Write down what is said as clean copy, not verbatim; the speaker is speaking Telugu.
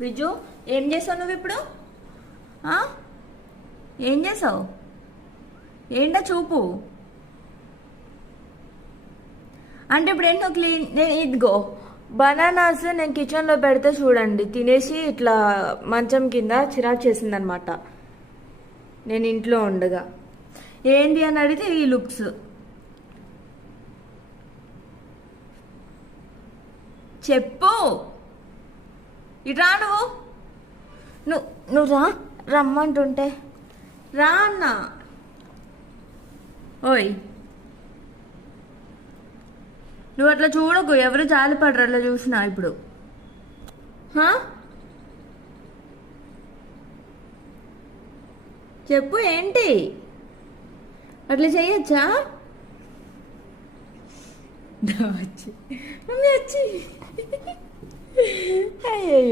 విజు, ఏం చేసావు నువ్వు ఇప్పుడు? ఆ? ఏం చేసావు? ఏంటో చూపు. అంటే ఇప్పుడు ఏంటో క్లీన్. నేను ఇదిగో బనానాస్ నేను కిచెన్లో పెడితే చూడండి తినేసి ఇట్లా మంచం కింద చిరాకు చేసిందనమాట. నేను ఇంట్లో ఉండగా ఏంటి అని అడిగితే ఈ లుక్స్. చెప్పు. ఇట్రా నువ్వు. నువ్వు రా, రమ్మంటుంటే రా అన్న. ఓయ్, నువ్వు అట్లా చూడకు, ఎవరు జాలిపడరు అట్లా చూసినా ఇప్పుడు. హా? చెప్పు ఏంటి? అట్లా చెయ్యొచ్చా? వచ్చి మమ్మీ వచ్చి అయ్యో